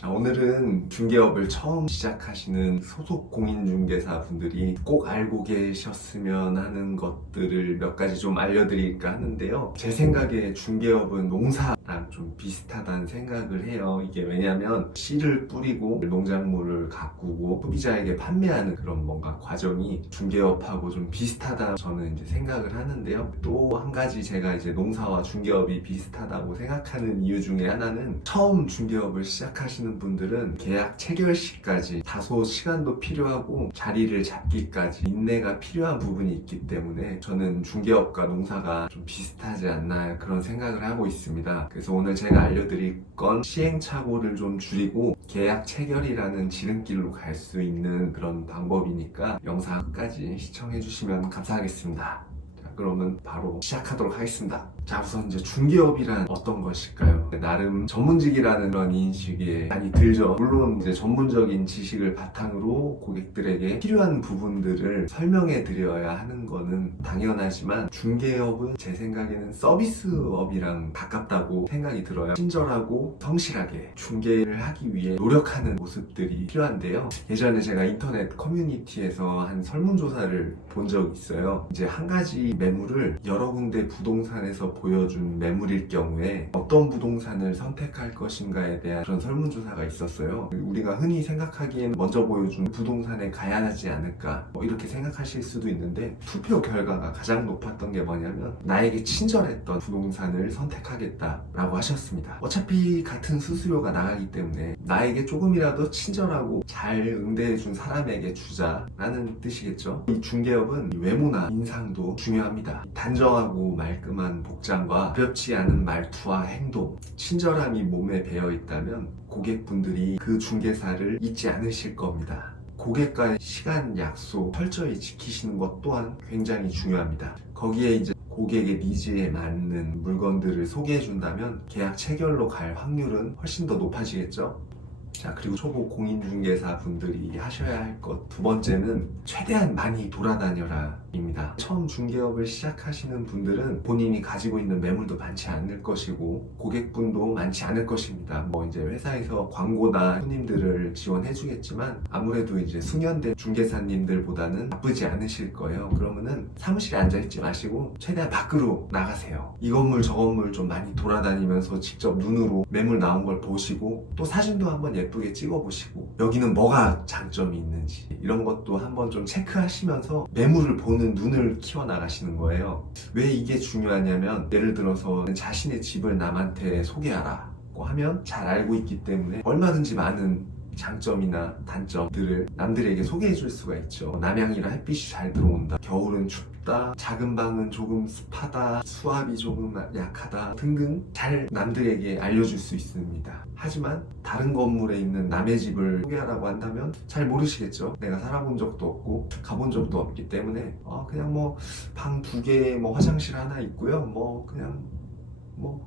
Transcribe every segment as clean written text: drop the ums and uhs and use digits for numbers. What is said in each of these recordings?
자, 오늘은 중개업을 처음 시작하시는 소속 공인중개사 분들이 꼭 알고 계셨으면 하는 것들을 몇 가지 좀 알려드릴까 하는데요. 제 생각에 중개업은 농사랑 좀 비슷하다는 생각을 해요. 이게 왜냐면 씨를 뿌리고 농작물을 가꾸고 소비자에게 판매하는 그런 뭔가 과정이 중개업하고 좀 비슷하다 저는 이제 생각을 하는데요. 또 한 가지 제가 이제 농사와 중개업이 비슷하다고 생각하는 이유 중에 하나는 처음 중개업을 시작하시는 분들은 계약 체결 시까지 다소 시간도 필요하고 자리를 잡기까지 인내가 필요한 부분이 있기 때문에 저는 중개업과 농사가 좀 비슷하지 않나 그런 생각을 하고 있습니다. 그래서 오늘 제가 알려드릴 건 시행착오를 좀 줄이고 계약 체결이라는 지름길로 갈 수 있는 그런 방법이니까 영상까지 시청해 주시면 감사하겠습니다. 그러면 바로 시작하도록 하겠습니다. 자, 우선 이제 중개업이란 어떤 것일까요? 나름 전문직이라는 그런 인식이 많이 들죠. 물론 이제 전문적인 지식을 바탕으로 고객들에게 필요한 부분들을 설명해 드려야 하는 거는 당연하지만 중개업은 제 생각에는 서비스업이랑 가깝다고 생각이 들어요. 친절하고 성실하게 중개를 하기 위해 노력하는 모습들이 필요한데요. 예전에 제가 인터넷 커뮤니티에서 한 설문조사를 본 적이 있어요. 이제 한 가지 매물을 여러 군데 부동산에서 보여준 매물일 경우에 어떤 부동산을 선택할 것인가에 대한 그런 설문조사가 있었어요. 우리가 흔히 생각하기엔 먼저 보여준 부동산에 가야 하지 않을까 이렇게 생각하실 수도 있는데 투표 결과가 가장 높았던 게 뭐냐면 나에게 친절했던 부동산을 선택하겠다라고 하셨습니다. 어차피 같은 수수료가 나가기 때문에 나에게 조금이라도 친절하고 잘 응대해준 사람에게 주자라는 뜻이겠죠. 이 중개업은 외모나 인상도 중요합니다. 단정하고 말끔한 복장과 가볍지 않은 말투와 행동, 친절함이 몸에 배어 있다면 고객분들이 그 중개사를 잊지 않으실 겁니다. 고객과의 시간 약속 철저히 지키시는 것 또한 굉장히 중요합니다. 거기에 이제 고객의 니즈에 맞는 물건들을 소개해 준다면 계약 체결로 갈 확률은 훨씬 더 높아지겠죠. 자, 그리고 초보 공인중개사 분들이 하셔야 할 것 두 번째는 최대한 많이 돌아다녀라 입니다. 처음 중개업을 시작하시는 분들은 본인이 가지고 있는 매물도 많지 않을 것이고 고객분도 많지 않을 것입니다. 이제 회사에서 광고나 손님들을 지원해 주겠지만 아무래도 이제 숙련된 중개사님들보다는 바쁘지 않으실 거예요. 그러면은 사무실에 앉아있지 마시고 최대한 밖으로 나가세요. 이 건물 저 건물 좀 많이 돌아다니면서 직접 눈으로 매물 나온 걸 보시고 또 사진도 한번 예쁘게 찍어보시고 여기는 뭐가 장점이 있는지 이런 것도 한번 좀 체크하시면서 매물을 보는 눈을 키워나가시는 거예요. 왜 이게 중요하냐면 예를 들어서 자신의 집을 남한테 소개하라고 하면 잘 알고 있기 때문에 얼마든지 많은 장점이나 단점들을 남들에게 소개해 줄 수가 있죠. 남양이라 햇빛이 잘 들어온다, 겨울은 춥다, 작은 방은 조금 습하다, 수압이 조금 약하다 등등 잘 남들에게 알려줄 수 있습니다. 하지만 다른 건물에 있는 남의 집을 소개하라고 한다면 잘 모르시겠죠. 내가 살아본 적도 없고 가본 적도 없기 때문에 그냥 방 2개 화장실 하나 있고요, 그냥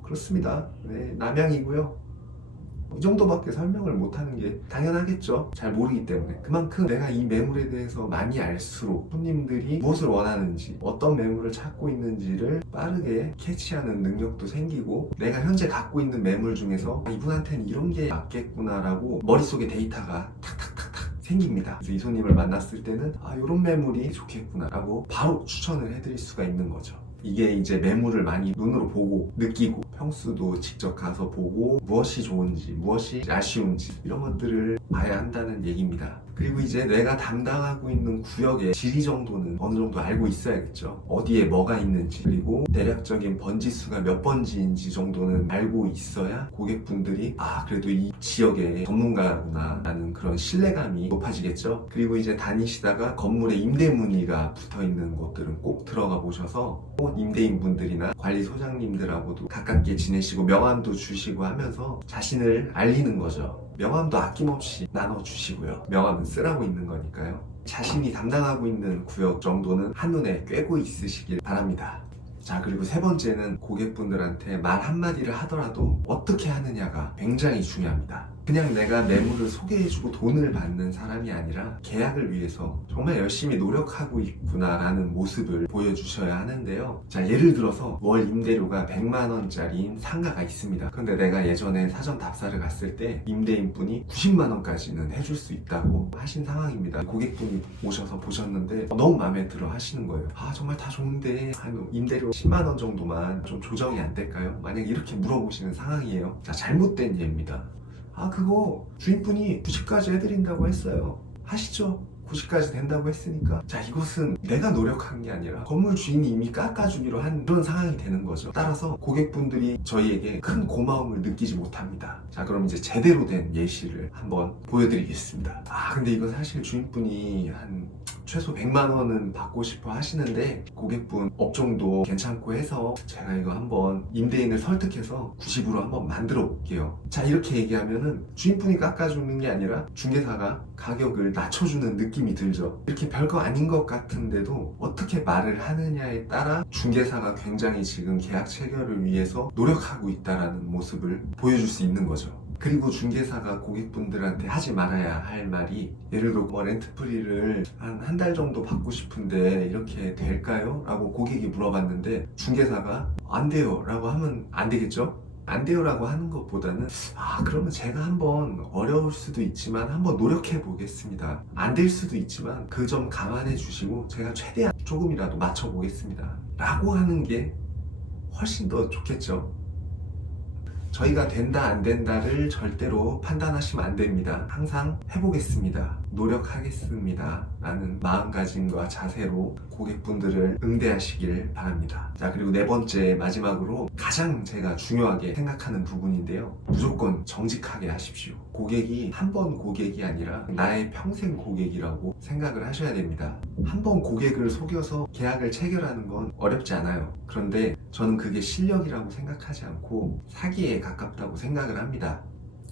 그렇습니다. 네, 남양이고요, 이 정도밖에 설명을 못하는 게 당연하겠죠. 잘 모르기 때문에. 그만큼 내가 이 매물에 대해서 많이 알수록 손님들이 무엇을 원하는지, 어떤 매물을 찾고 있는지를 빠르게 캐치하는 능력도 생기고 내가 현재 갖고 있는 매물 중에서 이분한테는 이런 게 맞겠구나 라고 머릿속에 데이터가 탁탁탁탁 생깁니다. 그래서 이 손님을 만났을 때는 이런 매물이 좋겠구나 라고 바로 추천을 해드릴 수가 있는 거죠. 이게 이제 매물을 많이 눈으로 보고 느끼고 평수도 직접 가서 보고 무엇이 좋은지 무엇이 아쉬운지 이런 것들을 봐야 한다는 얘기입니다. 그리고 이제 내가 담당하고 있는 구역의 지리 정도는 어느 정도 알고 있어야겠죠. 어디에 뭐가 있는지, 그리고 대략적인 번지수가 몇 번지인지 정도는 알고 있어야 고객분들이 그래도 이 지역의 전문가구나 라는 그런 신뢰감이 높아지겠죠. 그리고 이제 다니시다가 건물에 임대 문의가 붙어있는 곳들은 꼭 들어가 보셔서 임대인분들이나 관리소장님들하고도 가깝게 지내시고 명함도 주시고 하면서 자신을 알리는 거죠. 명함도 아낌없이 나눠주시고요. 명함은 쓰라고 있는 거니까요. 자신이 담당하고 있는 구역 정도는 한눈에 꿰고 있으시길 바랍니다. 자, 그리고 세 번째는 고객분들한테 말 한마디를 하더라도 어떻게 하느냐가 굉장히 중요합니다. 그냥 내가 매물을 소개해주고 돈을 받는 사람이 아니라 계약을 위해서 정말 열심히 노력하고 있구나라는 모습을 보여주셔야 하는데요. 자, 예를 들어서 월 임대료가 100만 원짜리인 상가가 있습니다. 그런데 내가 예전에 사전 답사를 갔을 때 임대인분이 90만 원까지는 해줄 수 있다고 하신 상황입니다. 고객분이 오셔서 보셨는데 너무 마음에 들어 하시는 거예요. 아, 정말 다 좋은데 한 임대료 10만 원 정도만 좀 조정이 안 될까요? 만약 이렇게 물어보시는 상황이에요. 자, 잘못된 예입니다. 아, 그거 주인분이 90까지 해드린다고 했어요. 하시죠. 90까지 된다고 했으니까. 자, 이것은 내가 노력한 게 아니라 건물 주인이 이미 깎아주기로 한 그런 상황이 되는 거죠. 따라서 고객분들이 저희에게 큰 고마움을 느끼지 못합니다. 자, 그럼 이제 제대로 된 예시를 한번 보여드리겠습니다. 아, 근데 이건 사실 주인분이 한 최소 100만 원은 받고 싶어 하시는데 고객분 업종도 괜찮고 해서 제가 이거 한번 임대인을 설득해서 90으로 한번 만들어 볼게요. 자, 이렇게 얘기하면은 주인분이 깎아주는 게 아니라 중개사가 가격을 낮춰주는 느낌이 들죠. 이렇게 별거 아닌 것 같은데도 어떻게 말을 하느냐에 따라 중개사가 굉장히 지금 계약 체결을 위해서 노력하고 있다는 모습을 보여줄 수 있는 거죠. 그리고 중개사가 고객분들한테 하지 말아야 할 말이, 예를 들어 뭐 렌트프리를 한 달 정도 받고 싶은데 이렇게 될까요? 라고 고객이 물어봤는데 중개사가 안 돼요 라고 하면 안 되겠죠? 안 돼요 라고 하는 것보다는 그러면 제가 한번 어려울 수도 있지만 한번 노력해 보겠습니다. 안 될 수도 있지만 그 점 감안해 주시고 제가 최대한 조금이라도 맞춰 보겠습니다 라고 하는 게 훨씬 더 좋겠죠. 저희가 된다 안 된다를 절대로 판단하시면 안 됩니다. 항상 해보겠습니다, 노력하겠습니다 라는 마음가짐과 자세로 고객분들을 응대하시길 바랍니다. 자, 그리고 네 번째, 마지막으로 가장 제가 중요하게 생각하는 부분인데요. 무조건 정직하게 하십시오. 고객이 한 번 고객이 아니라 나의 평생 고객이라고 생각을 하셔야 됩니다. 한 번 고객을 속여서 계약을 체결하는 건 어렵지 않아요. 그런데 저는 그게 실력이라고 생각하지 않고 사기에 가깝다고 생각을 합니다.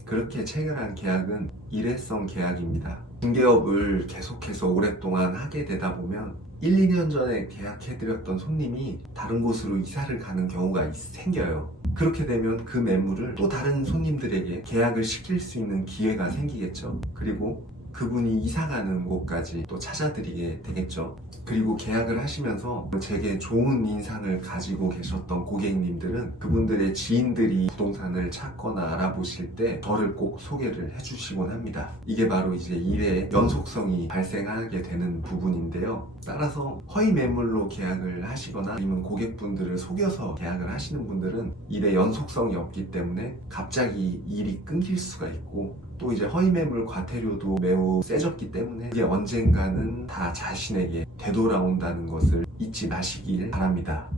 그렇게 체결한 계약은 일회성 계약입니다. 중개업을 계속해서 오랫동안 하게 되다 보면 1, 2년 전에 계약해드렸던 손님이 다른 곳으로 이사를 가는 경우가 생겨요. 그렇게 되면 그 매물을 또 다른 손님들에게 계약을 시킬 수 있는 기회가 생기겠죠. 그리고 그분이 이사가는 곳까지 또 찾아드리게 되겠죠. 그리고 계약을 하시면서 제게 좋은 인상을 가지고 계셨던 고객님들은 그분들의 지인들이 부동산을 찾거나 알아보실 때 저를 꼭 소개를 해주시곤 합니다. 이게 바로 이제 일의 연속성이 발생하게 되는 부분인데요. 따라서 허위 매물로 계약을 하시거나 아니면 고객분들을 속여서 계약을 하시는 분들은 일의 연속성이 없기 때문에 갑자기 일이 끊길 수가 있고, 또 이제 허위 매물 과태료도 매우 세졌기 때문에 이게 언젠가는 다 자신에게 되돌아온다는 것을 잊지 마시길 바랍니다.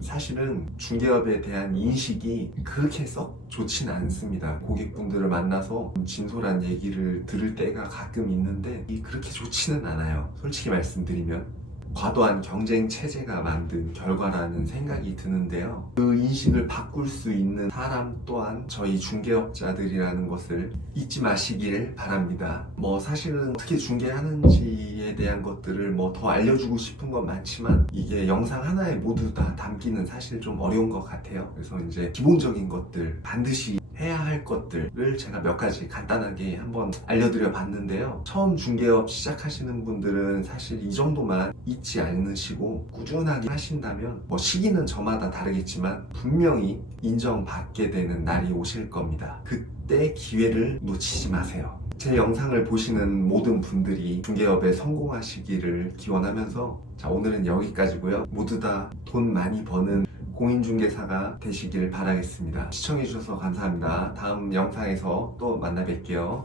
사실은 중개업에 대한 인식이 그렇게 썩 좋진 않습니다. 고객분들을 만나서 진솔한 얘기를 들을 때가 가끔 있는데 그렇게 좋지는 않아요. 솔직히 말씀드리면 과도한 경쟁 체제가 만든 결과라는 생각이 드는데요. 그 인식을 바꿀 수 있는 사람 또한 저희 중개업자들이라는 것을 잊지 마시길 바랍니다. 사실은 어떻게 중개하는지에 대한 것들을 더 알려주고 싶은 건 많지만 이게 영상 하나에 모두 다 담기는 사실 좀 어려운 것 같아요. 그래서 이제 기본적인 것들, 반드시 해야 할 것들을 제가 몇 가지 간단하게 한번 알려드려 봤는데요. 처음 중개업 시작하시는 분들은 사실 이 정도만 잊지 않으시고 꾸준하게 하신다면 시기는 저마다 다르겠지만 분명히 인정받게 되는 날이 오실 겁니다. 그때 기회를 놓치지 마세요. 제 영상을 보시는 모든 분들이 중개업에 성공하시기를 기원하면서, 자, 오늘은 여기까지고요. 모두 다 돈 많이 버는 공인중개사가 되시길 바라겠습니다. 시청해주셔서 감사합니다. 다음 영상에서 또 만나 뵐게요.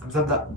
감사합니다.